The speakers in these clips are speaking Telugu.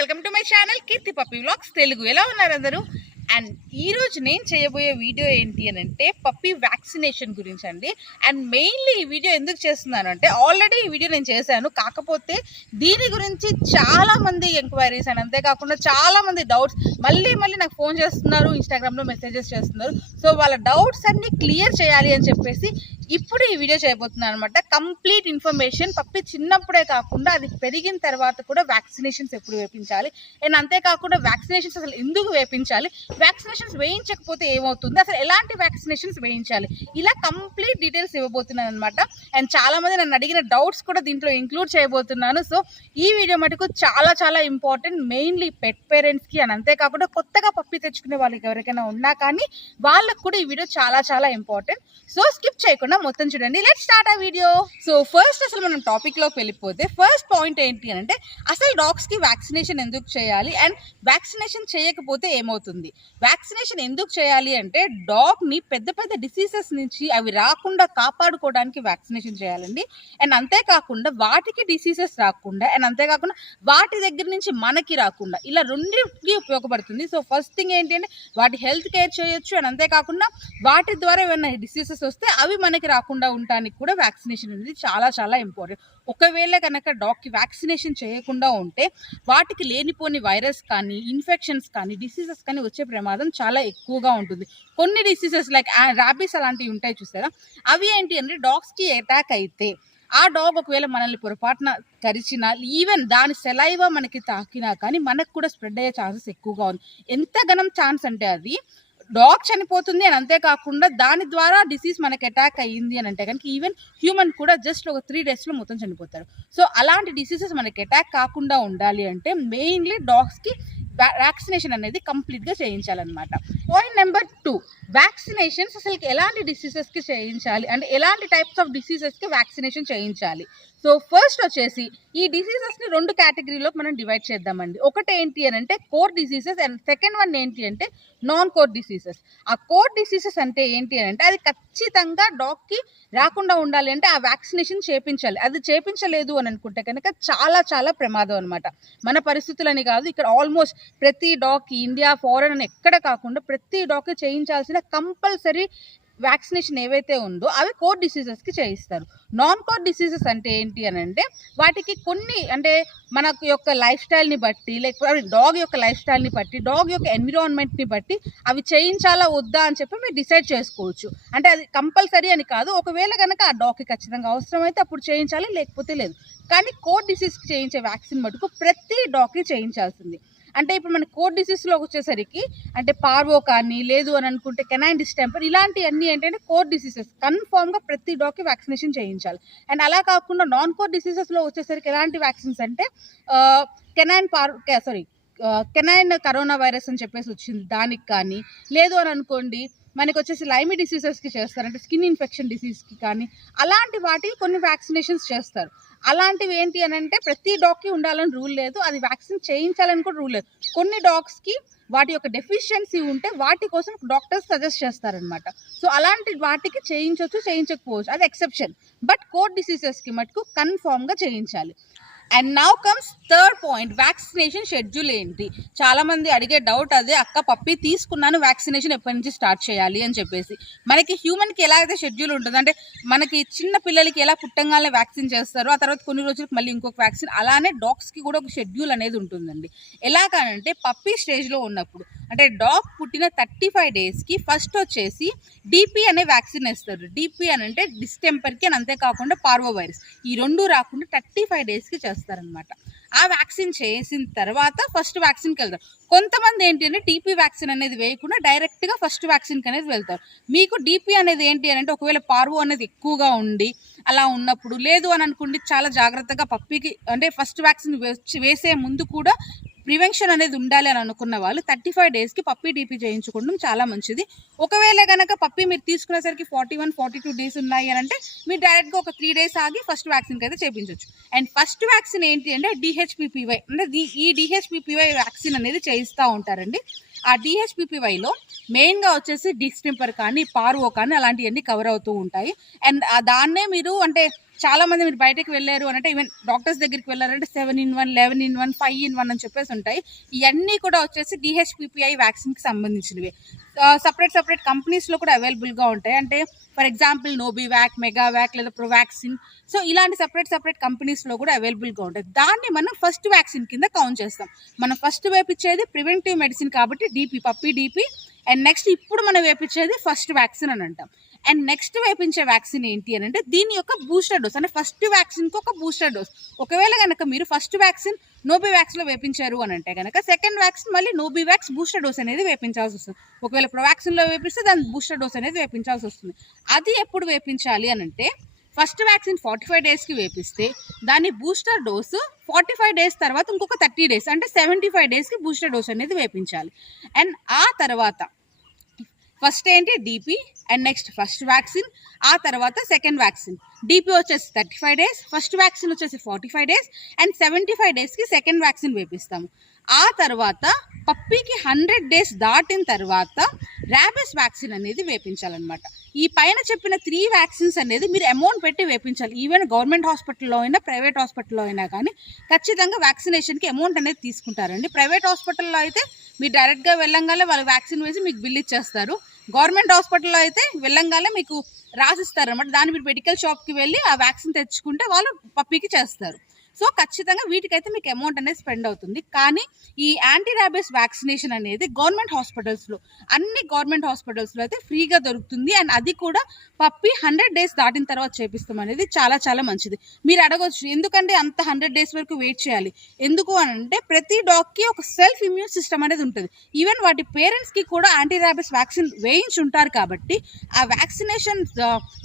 Welcome to my channel Keerthi Pappi vlogs Telugu. ఎలా ఉన్నారు అందరూ? అండ్ ఈరోజు నేను చేయబోయే వీడియో ఏంటి అని అంటే పప్పి వ్యాక్సినేషన్ గురించి అండి. అండ్ మెయిన్లీ ఈ వీడియో ఎందుకు చేస్తున్నాను అంటే ఆల్రెడీ ఈ వీడియో నేను చేశాను, కాకపోతే దీని గురించి చాలామంది ఎంక్వైరీస్ అండ్ అంతేకాకుండా చాలామంది డౌట్స్ మళ్ళీ నాకు ఫోన్ చేస్తున్నారు, ఇన్స్టాగ్రామ్లో మెసేజెస్ చేస్తున్నారు. సో వాళ్ళ డౌట్స్ అన్ని క్లియర్ చేయాలి అని చెప్పేసి ఇప్పుడు ఈ వీడియో చేయబోతున్నాను అనమాట. కంప్లీట్ ఇన్ఫర్మేషన్ పప్పి చిన్నప్పుడే కాకుండా అది పెరిగిన తర్వాత కూడా వ్యాక్సినేషన్స్ ఎప్పుడు వేయించాలి అండ్ అంతేకాకుండా వ్యాక్సినేషన్స్ అసలు ఎందుకు వేయించాలి, వ్యాక్సినేషన్స్ వేయించకపోతే ఏమవుతుంది, అసలు ఎలాంటి వ్యాక్సినేషన్స్ వేయించాలి, ఇలా కంప్లీట్ డీటెయిల్స్ ఇవ్వబోతున్నాను అనమాట. అండ్ చాలా మంది నన్ను అడిగిన డౌట్స్ కూడా దీంట్లో ఇంక్లూడ్ చేయబోతున్నాను. సో ఈ వీడియో మటుకు చాలా ఇంపార్టెంట్, మెయిన్లీ పెట్ పేరెంట్స్కి అండ్ అంతేకాకుండా కొత్తగా పప్పి తెచ్చుకునే వాళ్ళకి ఎవరికైనా ఉన్నా కానీ వాళ్ళకు కూడా ఈ వీడియో చాలా ఇంపార్టెంట్. సో స్కిప్ చేయకుండా మొత్తం చూడండి. లెట్స్ స్టార్ట్ ఆ వీడియో. సో ఫస్ట్ అసలు మనం టాపిక్ లోకి వెళ్ళిపోతే ఫస్ట్ పాయింట్ ఏంటి అంటే అసలు డాగ్స్ కి వ్యాక్సినేషన్ ఎందుకు చేయాలి అండ్ వ్యాక్సినేషన్ చేయకపోతే ఏమవుతుంది. వ్యాక్సినేషన్ ఎందుకు చేయాలి అంటే డాగ్ ని పెద్ద డిసీజెస్ నుంచి అవి రాకుండా కాపాడుకోవడానికి వ్యాక్సినేషన్ చేయాలండి. అండ్ అంతేకాకుండా వాటికి డిసీజెస్ రాకుండా అండ్ అంతేకాకుండా వాటి దగ్గర నుంచి మనకి రాకుండా ఇలా రెండింటికి ఉపయోగపడుతుంది. సో ఫస్ట్ థింగ్ ఏంటి అంటే వాటి హెల్త్ కేర్ చేయొచ్చు అండ్ అంతేకాకుండా వాటి ద్వారా ఏమైనా డిసీజెస్ వస్తే అవి మనకి రాకుండా ఉండడానికి కూడా వ్యాక్సినేషన్ అనేది చాలా ఇంపార్టెంట్. ఒకవేళ కనుక డాగ్కి వ్యాక్సినేషన్ చేయకుండా ఉంటే వాటికి లేనిపోని వైరస్ కానీ ఇన్ఫెక్షన్స్ కానీ డిసీజెస్ కానీ వచ్చే ప్రమాదం చాలా ఎక్కువగా ఉంటుంది. కొన్ని డిసీజెస్ లైక్ ర్యాబీస్ అలాంటివి ఉంటాయి చూసారా, అవి ఏంటి అంటే డాగ్స్కి అటాక్ అయితే ఆ డాగ్ ఒకవేళ మనల్ని పొరపాటున కరిచినా ఈవెన్ దాని సెలైవా మనకి తాకినా కానీ మనకు కూడా స్ప్రెడ్ అయ్యే ఛాన్సెస్ ఎక్కువగా ఉంది. ఎంత గనం ఛాన్స్ అంటే అది డాగ్ చనిపోతుంది అని అంతేకాకుండా దాని ద్వారా డిసీజ్ మనకి అటాక్ అయ్యింది అని అంటే కనుక ఈవెన్ హ్యూమన్ కూడా జస్ట్ ఒక 3 daysలో మొత్తం చనిపోతారు. సో అలాంటి డిసీజెస్ మనకి అటాక్ కాకుండా ఉండాలి అంటే మెయిన్లీ డాగ్స్కి వ్యాక్సినేషన్ అనేది కంప్లీట్గా చేయించాలన్నమాట. పాయింట్ నెంబర్ 2, వ్యాక్సినేషన్స్ అసలు ఎలాంటి డిసీజెస్కి చేయించాలి అంటే ఎలాంటి టైప్స్ ఆఫ్ డిసీజెస్కి వ్యాక్సినేషన్ చేయించాలి. సో ఫస్ట్ వచ్చేసి ఈ డిసీజెస్ని 2 కేటగిరీలో మనం డివైడ్ చేద్దామండి. ఒకటి ఏంటి అని అంటే core diseases and second one ఏంటి అంటే నాన్ కోర్ డిసీజెస్. ఆ కోర్ డిసీజెస్ అంటే ఏంటి అని అంటే అది ఖచ్చితంగా డాగ్కి రాకుండా ఉండాలి అంటే ఆ వ్యాక్సినేషన్ చేయించాలి. అది చేయించలేదు అని అనుకుంటే కనుక చాలా ప్రమాదం అనమాట. మన పరిస్థితులని కాదు, ఇక్కడ ఆల్మోస్ట్ ప్రతి డాగ్కి ఇండియా ఫారెన్ అని ఎక్కడ కాకుండా ప్రతి డాగ్కి చేయించాల్సిన కంపల్సరీ వ్యాక్సినేషన్ ఏవైతే ఉందో అవి కోర్ డిసీజెస్కి చేయిస్తారు. నాన్ కోర్ డిసీజెస్ అంటే ఏంటి అని అంటే వాటికి కొన్ని అంటే మన యొక్క లైఫ్ స్టైల్ని బట్టి లేకపోతే డాగ్ యొక్క లైఫ్ స్టైల్ని బట్టి డాగ్ యొక్క ఎన్విరాన్మెంట్ని బట్టి అవి చేయించాలా వద్దా అని చెప్పి మీరు డిసైడ్ చేసుకోవచ్చు. అంటే అది కంపల్సరీ అని కాదు, ఒకవేళ కనుక ఆ డాగ్కి ఖచ్చితంగా అవసరం అయితే అప్పుడు చేయించాలి, లేకపోతే లేదు. కానీ కోర్ డిసీజ్కి చేయించే వ్యాక్సిన్ మటుకు ప్రతి డాగ్కి చేయించాల్సింది. అంటే ఇప్పుడు మన కోర్ డిసీజ్లో వచ్చేసరికి అంటే పార్వో కానీ లేదు అని అనుకుంటే కెనైన్ డిస్టెంపర్ ఇలాంటివన్నీ ఏంటంటే కోర్ డిసీజెస్ కన్ఫామ్గా ప్రతి డాగ్కి వ్యాక్సినేషన్ చేయించాలి. అండ్ అలా కాకుండా నాన్ కోర్ డిసీజెస్లో వచ్చేసరికి ఎలాంటి వ్యాక్సిన్స్ అంటే కెనైన్ కరోనా వైరస్ అని చెప్పేసి వచ్చింది దానికి కానీ లేదు అని అనుకోండి మనకి వచ్చేసి లైమీ డిసీజెస్కి చేస్తారు, అంటే స్కిన్ ఇన్ఫెక్షన్ డిసీజ్కి కానీ అలాంటి వాటికి కొన్ని వ్యాక్సినేషన్స్ చేస్తారు. అలాంటివి ఏంటి అని అంటే ప్రతి డాగ్కి ఉండాలని రూల్ లేదు, అది వ్యాక్సిన్ చేయించాలని కూడా రూల్ లేదు. కొన్ని డాగ్స్కి వాటి యొక్క డెఫిషియన్సీ ఉంటే వాటి కోసం డాక్టర్స్ సజెస్ట్ చేస్తారనమాట. సో అలాంటి వాటికి చేయించవచ్చు చేయించకపోవచ్చు, అది ఎక్సెప్షన్. బట్ కోర్ డిసీజెస్కి మటుకు కన్ఫామ్గా చేయించాలి. And now comes third point, vaccination schedule ఏంటి. చాలామంది అడిగే డౌట్ అదే, అక్క పప్పి తీసుకున్నాను వ్యాక్సినేషన్ ఎప్పటి నుంచి స్టార్ట్ చేయాలి అని చెప్పేసి. మనకి హ్యూమన్కి ఎలా అయితే షెడ్యూల్ ఉంటుంది అంటే మనకి చిన్న పిల్లలకి ఎలా పుట్టంగానే వ్యాక్సిన్ చేస్తారో ఆ తర్వాత కొన్ని రోజులకు మళ్ళీ ఇంకొక వ్యాక్సిన్, అలానే డాగ్స్కి కూడా ఒక షెడ్యూల్ అనేది ఉంటుందండి. ఎలాగనంటే పప్పీ స్టేజ్లో ఉన్నప్పుడు అంటే డాగ్ పుట్టిన 35 daysకి ఫస్ట్ వచ్చేసి డిపి అనే వ్యాక్సిన్ వేస్తారు. డిపి అని అంటే డిస్టెంపర్కి అని అంతేకాకుండా పార్వో వైరస్, ఈ 2 రాకుండా 35 daysకి చేస్తారనమాట. ఆ వ్యాక్సిన్ చేసిన తర్వాత ఫస్ట్ వ్యాక్సిన్కి వెళ్తారు. కొంతమంది ఏంటి అంటే టీపీ వ్యాక్సిన్ అనేది వేయకుండా డైరెక్ట్గా ఫస్ట్ వ్యాక్సిన్కి అనేది వెళ్తారు. మీకు డిపి అనేది ఏంటి అని అంటే ఒకవేళ పార్వో అనేది ఎక్కువగా ఉండి అలా ఉన్నప్పుడు లేదు అని అనుకుంటే చాలా జాగ్రత్తగా పప్పీకి అంటే ఫస్ట్ వ్యాక్సిన్ వేసే ముందు కూడా ప్రివెన్షన్ అనేది ఉండాలి అని అనుకున్న వాళ్ళు 35 daysకి పప్పీ డీపీ చేయించుకోవడం చాలా మంచిది. ఒకవేళ కనుక పప్పీ మీరు తీసుకునేసరికి 41-42 days ఉన్నాయి అని అంటే మీరు డైరెక్ట్గా ఒక 3 days ఆగి ఫస్ట్ వ్యాక్సిన్కి అయితే చేయించవచ్చు. అండ్ ఫస్ట్ వ్యాక్సిన్ ఏంటి అంటే డిహెచ్పిపివై అంటే ఈ డిహెచ్పిపివై వ్యాక్సిన్ అనేది చేయిస్తూ ఉంటారండి. ఆ డిహెచ్పిపివైలో మెయిన్గా వచ్చేసి డిస్టెంపర్ కానీ పార్వో కానీ అలాంటివన్నీ కవర్ అవుతూ ఉంటాయి. అండ్ దాన్నే మీరు అంటే చాలా మంది మీరు బయటకు వెళ్ళారు అంటే ఈవెన్ డాక్టర్స్ దగ్గరికి వెళ్ళారంటే 7-in-1, 11-in-1, 5-in-1 అని చెప్పేసి ఉంటాయి. ఇవన్నీ కూడా వచ్చేసి DHPPI వ్యాక్సిన్కి సంబంధించినవి. సపరేట్ కంపెనీస్లో కూడా అవైలబుల్గా ఉంటాయి. అంటే ఫర్ ఎగ్జాంపుల్ నోబివాక్, మెగావాక్ లేదా ప్రొవాక్సిన్, సో ఇలాంటి సపరేట్ కంపెనీస్లో కూడా అవైలబుల్గా ఉంటాయి. దాన్ని మనం ఫస్ట్ వ్యాక్సిన్ కింద కౌంట్ చేస్తాం. మనం ఫస్ట్ వేపించేది ప్రివెంటివ్ మెడిసిన్ కాబట్టి పప్పీ డీపీ, అండ్ నెక్స్ట్ ఇప్పుడు మనం వేపించేది ఫస్ట్ వ్యాక్సిన్ అని అంటాం. అండ్ నెక్స్ట్ వేపించే వ్యాక్సిన్ ఏంటి అని అంటే దీని యొక్క బూస్టర్ డోస్, అంటే ఫస్ట్ వ్యాక్సిన్కి ఒక బూస్టర్ డోస్. ఒకవేళ కనుక మీరు ఫస్ట్ వ్యాక్సిన్ నోబివాక్స్లో వేపించారు అని అంటే కనుక సెకండ్ వ్యాక్సిన్ మళ్ళీ నోబివాక్స్ బూస్టర్ డోస్ అనేది వేపించాల్సి వస్తుంది. ఒకవేళ ప్రొవాక్సిన్లో వేపిస్తే దాని బూస్టర్ డోస్ అనేది వేపించాల్సి వస్తుంది. అది ఎప్పుడు వేపించాలి అని అంటే ఫస్ట్ వ్యాక్సిన్ 45 డేస్కి వేపిస్తే దాని బూస్టర్ డోసు 45 డేస్ తర్వాత ఇంకొక 30 డేస్ అంటే 75 డేస్కి బూస్టర్ డోస్ అనేది వేపించాలి. అండ్ ఆ తర్వాత ఫస్ట్ ఏంటి DP, and next first vaccine, ఆ తర్వాత సెకండ్ వ్యాక్సిన్. DP వచ్చేసి 35 డేస్, ఫస్ట్ వ్యాక్సిన్ వచ్చేసి 45 డేస్, అండ్ 75 డేస్కి సెకండ్ వ్యాక్సిన్ వేపిస్తాము. ఆ తర్వాత పప్పీకి 100 డేస్ దాటిన తర్వాత ర్యాబిస్ వ్యాక్సిన్ అనేది వేపించాలన్నమాట. ఈ పైన చెప్పిన 3 వ్యాక్సిన్స్ అనేది మీరు అమౌంట్ పెట్టి వేపించాలి. ఈవెన్ గవర్నమెంట్ హాస్పిటల్లో అయినా ప్రైవేట్ హాస్పిటల్లో అయినా కానీ ఖచ్చితంగా వ్యాక్సినేషన్కి అమౌంట్ అనేది తీసుకుంటారండి. ప్రైవేట్ హాస్పిటల్లో అయితే మీరు డైరెక్ట్గా వెళ్ళంగానే వాళ్ళు వ్యాక్సిన్ వేసి మీకు బిల్ ఇచ్చేస్తారు. గవర్నమెంట్ హాస్పిటల్లో అయితే వెళ్ళంగానే మీకు రాసిస్తారు అనమాట. దాన్ని మీరు మెడికల్ షాప్కి వెళ్ళి ఆ వ్యాక్సిన్ తెచ్చుకుంటే వాళ్ళు పప్పీకి చేస్తారు. సో ఖచ్చితంగా వీటికైతే మీకు అమౌంట్ అనేది స్పెండ్ అవుతుంది. కానీ ఈ యాంటీ ర్యాబిస్ వ్యాక్సినేషన్ అనేది గవర్నమెంట్ హాస్పిటల్స్లో, అన్ని గవర్నమెంట్ హాస్పిటల్స్లో అయితే ఫ్రీగా దొరుకుతుంది. అండ్ అది కూడా పప్పీ 100 డేస్ దాటిన తర్వాత చేపిస్తాం అనేది చాలా చాలా మంచిది. మీరు అడగవచ్చు ఎందుకంటే అంత 100 డేస్ వరకు వెయిట్ చేయాలి ఎందుకు అని అంటే ప్రతి డాగ్కి ఒక సెల్ఫ్ ఇమ్యూన్ సిస్టమ్ అనేది ఉంటుంది. ఈవెన్ వాటి పేరెంట్స్కి కూడా యాంటీ ర్యాబిస్ వ్యాక్సిన్ వేయించి ఉంటారు కాబట్టి ఆ వ్యాక్సినేషన్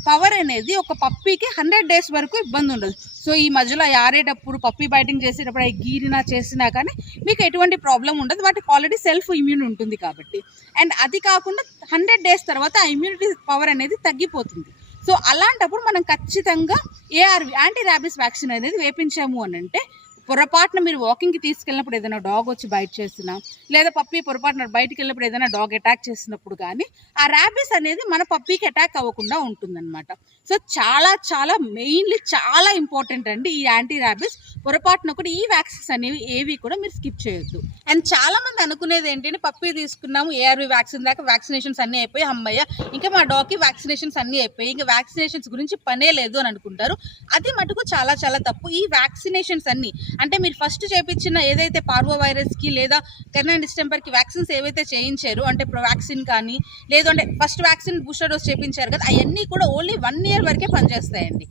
పవర్ అనేది ఒక పప్పీకి 100 డేస్ వరకు ఇబ్బంది ఉండదు. సో ఈ మధ్యలో ఆరేటప్పుడు పప్పీ బైటింగ్ చేసేటప్పుడు అవి గీరినా చేసినా కానీ మీకు ఎటువంటి ప్రాబ్లం ఉండదు. వాటికి ఆల్రెడీ సెల్ఫ్ ఇమ్యూన్ ఉంటుంది కాబట్టి. అండ్ అది కాకుండా 100 డేస్ తర్వాత ఆ ఇమ్యూనిటీ పవర్ అనేది తగ్గిపోతుంది. సో అలాంటప్పుడు మనం ఖచ్చితంగా ARV యాంటీ ర్యాబిస్ వ్యాక్సిన్ అనేది వేపించాము అని అంటే పొరపాటున మీరు వాకింగ్కి తీసుకెళ్ళినప్పుడు ఏదైనా డాగ్ వచ్చి బైట్ చేసినా లేదా పప్పీ పొరపాటున బయటికి వెళ్ళినప్పుడు ఏదైనా డాగ్ అటాక్ చేసినప్పుడు కానీ ఆ ర్యాబిస్ అనేది మన పప్పీకి అటాక్ అవ్వకుండా ఉంటుందన్నమాట. సో చాలా చాలా మెయిన్లీ చాలా ఇంపార్టెంట్ అండి ఈ యాంటీ ర్యాబిస్. పొరపాటున కూడా ఈ వ్యాక్సిన్స్ అనేవి ఏవి కూడా మీరు స్కిప్ చేయొద్దు. అండ్ చాలా మంది అనుకునేది ఏంటంటే పప్పీ తీసుకున్నాము ARV వ్యాక్సిన్ దాకా వ్యాక్సినేషన్స్ అన్నీ అయిపోయి అమ్మయ్య ఇంకా మా డాగ్కి వ్యాక్సినేషన్స్ అన్నీ అయిపోయి ఇంకా వ్యాక్సినేషన్స్ గురించి పనే లేదు అని అనుకుంటారు. అది మటుకు చాలా చాలా తప్పు. ఈ వ్యాక్సినేషన్స్ అన్నీ అంటే మీరు ఫస్ట్ చేయించిన ఏదైతే పార్వో వైరస్కి లేదా కెనాన్ డిస్టెంపర్కి వ్యాక్సిన్స్ ఏవైతే చేయించారు అంటే ప్రొవాక్సిన్ కానీ లేదు అంటే ఫస్ట్ వ్యాక్సిన్ బూస్టర్ డోస్ చేయించారు కదా అవన్నీ కూడా ఓన్లీ 1 ఇయర్ వరకే పనిచేస్తాయండి.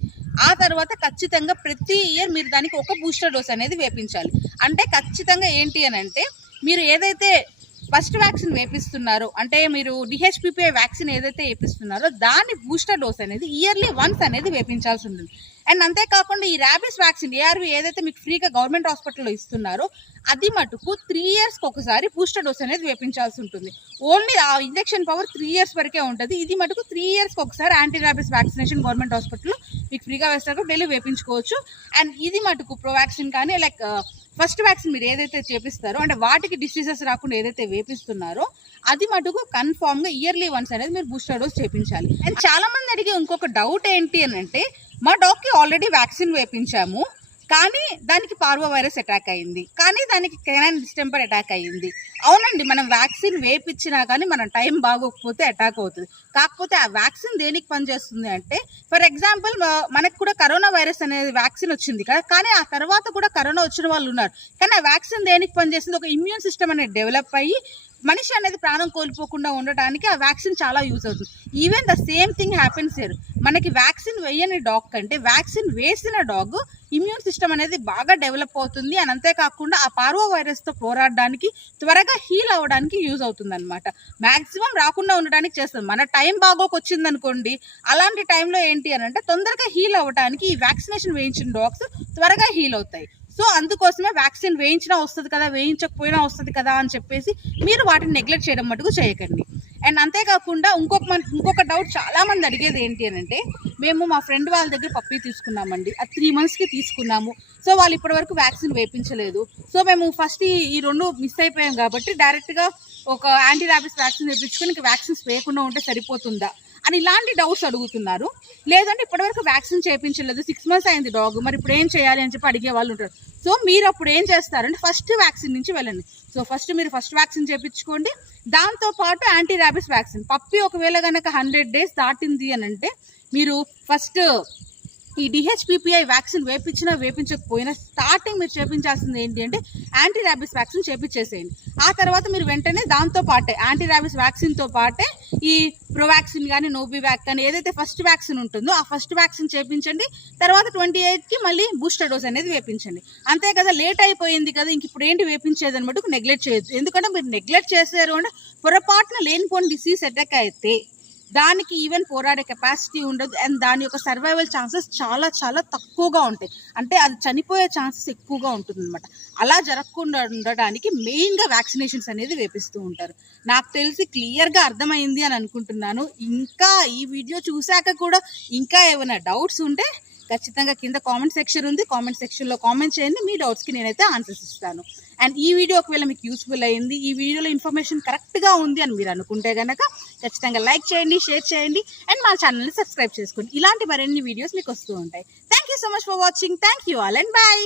ఆ తర్వాత ఖచ్చితంగా ప్రతి ఇయర్ మీరు దానికి ఒక బూస్టర్ డోస్ అనేది వేపించాలి. అంటే ఖచ్చితంగా ఏంటి అని అంటే మీరు ఏదైతే ఫస్ట్ వ్యాక్సిన్ వేపిస్తున్నారో అంటే మీరు DHPPI వ్యాక్సిన్ ఏదైతే వేపిస్తున్నారో దాని బూస్టర్ డోస్ అనేది ఇయర్లీ వన్స్ అనేది వేపించాల్సి ఉంటుంది. అండ్ అంతేకాకుండా ఈ ర్యాబిస్ వ్యాక్సిన్ ARV ఏదైతే మీకు ఫ్రీగా గవర్నమెంట్ హాస్పిటల్లో ఇస్తున్నారో అది మటుకు 3 ఇయర్స్కి ఒకసారి బూస్టర్ డోస్ అనేది వేపించాల్సి ఉంటుంది. ఓన్లీ ఆ ఇంజెక్షన్ పవర్ 3 ఇయర్స్ వరకే ఉంటుంది. ఇది మటుకు 3 ఇయర్స్కి ఒకసారి యాంటీ ర్యాబిస్ వ్యాక్సినేషన్ గవర్నమెంట్ హాస్పిటల్లో మీకు ఫ్రీగా వేస్తారు, డైలీ వేపించుకోవచ్చు. అండ్ ఇది మటుకు ప్రొవాక్సిన్ కానీ లైక్ ఫస్ట్ వ్యాక్సిన్ మీరు ఏదైతే చేపిస్తారో అంటే వాటికి డిసీజెస్ రాకుండా ఏదైతే వేపిస్తున్నారో అది మటుకు కన్ఫామ్గా ఇయర్లీ వన్స్ అనేది మీరు బూస్టర్ డోస్ చేయించాలి. అండ్ చాలా మంది అడిగే ఇంకొక డౌట్ ఏంటి అని అంటే మా డాగ్కి ఆల్రెడీ వ్యాక్సిన్ వేపించాము కానీ దానికి పార్వో వైరస్ అటాక్ అయింది, కానీ దానికి కెనాన్ డిస్టెంపర్ అటాక్ అయ్యింది. అవునండి, మనం వ్యాక్సిన్ వేపించినా కానీ మనం టైం బాగోకపోతే అటాక్ అవుతుంది. కాకపోతే ఆ వ్యాక్సిన్ దేనికి పనిచేస్తుంది అంటే ఫర్ ఎగ్జాంపుల్ మనకు కూడా కరోనా వైరస్ అనేది వ్యాక్సిన్ వచ్చింది కదా, కానీ ఆ తర్వాత కూడా కరోనా వచ్చిన వాళ్ళు ఉన్నారు. కానీ ఆ వ్యాక్సిన్ దేనికి పనిచేస్తుంది, ఒక ఇమ్యూన్ సిస్టమ్ అనేది డెవలప్ అయ్యి మనిషి అనేది ప్రాణం కోల్పోకుండా ఉండటానికి ఆ వ్యాక్సిన్ చాలా యూజ్ అవుతుంది. Even the same thing happens here. మనకి వ్యాక్సిన్ వేయని డాగ్ కంటే వ్యాక్సిన్ వేసిన డాగ్ ఇమ్యూన్ సిస్టమ్ అనేది బాగా డెవలప్ అవుతుంది. అని అంతేకాకుండా ఆ పార్వో వైరస్తో పోరాడడానికి త్వరగా హీల్ అవ్వడానికి యూజ్ అవుతుంది అనమాట. మ్యాక్సిమం రాకుండా ఉండడానికి చేస్తుంది. మన టైం బాగోకొచ్చింది అనుకోండి, అలాంటి టైంలో ఏంటి అని అంటే తొందరగా హీల్ అవ్వడానికి ఈ వ్యాక్సినేషన్ వేయించిన డాగ్స్ త్వరగా హీల్ అవుతాయి. సో అందుకోసమే వ్యాక్సిన్ వేయించినా వస్తుంది కదా, వేయించకపోయినా వస్తుంది కదా అని చెప్పేసి మీరు వాటిని నెగ్లెక్ట్ చేయడం మటుకు చేయకండి. అండ్ అంతేకాకుండా ఇంకొక డౌట్ చాలా మంది అడిగేది ఏంటి అని అంటే మేము మా ఫ్రెండ్ వాళ్ళ దగ్గర పప్పీ తీసుకున్నామండి, అది 3 monthsకి తీసుకున్నాము. సో వాళ్ళు ఇప్పటివరకు వ్యాక్సిన్ వేయించలేదు. సో మేము ఫస్ట్ ఈ 2 మిస్ అయిపోయాం కాబట్టి డైరెక్ట్గా ఒక యాంటీ ర్యాబిస్ వ్యాక్సిన్ వేయించుకొని ఇంకా వ్యాక్సిన్స్ వేయకుండా ఉంటే సరిపోతుందా అని ఇలాంటి డౌట్స్ అడుగుతున్నారు. లేదంటే ఇప్పటివరకు వ్యాక్సిన్ చేయించలేదు, 6 months అయింది డాగ్, మరి ఇప్పుడు ఏం చేయాలి అని చెప్పి అడిగే వాళ్ళు ఉంటారు. సో మీరు అప్పుడు ఏం చేస్తారంటే ఫస్ట్ వ్యాక్సిన్ నుంచి వెళ్ళండి. సో మీరు ఫస్ట్ వ్యాక్సిన్ చేయించుకోండి. దాంతోపాటు యాంటీ ర్యాబిస్ వ్యాక్సిన్. పప్పి ఒకవేళ కనుక 100 days దాటింది అని అంటే మీరు ఫస్ట్ ఈ DHPPI వ్యాక్సిన్ వేపించకపోయినా స్టార్టింగ్ మీరు చేయించాల్సింది ఏంటి అంటే యాంటీ ర్యాబిస్ వ్యాక్సిన్ చేయించేసేయండి. ఆ తర్వాత మీరు వెంటనే దాంతో పాటే యాంటీ ర్యాబిస్ వ్యాక్సిన్తో పాటే ఈ ప్రోవాక్సిన్ కానీ నోబివాక్ కానీ ఏదైతే ఫస్ట్ వ్యాక్సిన్ ఉంటుందో ఆ ఫస్ట్ వ్యాక్సిన్ చేయించండి. తర్వాత 28కి మళ్ళీ బూస్టర్ డోస్ అనేది వేపించండి. అంతే కదా, లేట్ అయిపోయింది కదా, ఇంక ఇప్పుడు ఏంటి వేపించేది అని మటుకు నెగ్లెక్ట్ చేయొద్దు. ఎందుకంటే మీరు నెగ్లెక్ట్ చేశారు అంటే పొరపాటున లేనిపోని డిసీజ్ అటాక్ అయితే దానికి ఈవెన్ పోరాడే కెపాసిటీ ఉండదు. అండ్ దాని యొక్క సర్వైవల్ ఛాన్సెస్ చాలా చాలా తక్కువగా ఉంటాయి. అంటే అది చనిపోయే ఛాన్సెస్ ఎక్కువగా ఉంటుంది అనమాట. అలా జరగకుండా ఉండడానికి మెయిన్గా వ్యాక్సినేషన్స్ అనేది వేపిస్తూ ఉంటారు. నాకు తెలిసి క్లియర్గా అర్థమైంది అని అనుకుంటున్నాను. ఇంకా ఈ వీడియో చూశాక కూడా ఇంకా ఏమైనా డౌట్స్ ఉంటే ఖచ్చితంగా కింద కామెంట్ సెక్షన్ ఉంది, కామెంట్ సెక్షన్లో కామెంట్ చేయండి. మీ డౌట్స్కి నేనైతే ఆన్సర్స్ ఇస్తాను. అండ్ ఈ వీడియో ఒకవేళ మీకు యూస్ఫుల్ అయ్యింది, ఈ వీడియోలో ఇన్ఫర్మేషన్ కరెక్ట్గా ఉంది అని మీరు అనుకుంటే కనుక ఖచ్చితంగా లైక్ చేయండి, షేర్ చేయండి అండ్ మా ఛానల్ని సబ్స్క్రైబ్ చేసుకోండి. ఇలాంటి మరిన్ని వీడియోస్ మీకు వస్తూ ఉంటాయి. Thank you so much for watching. Thank you all and bye.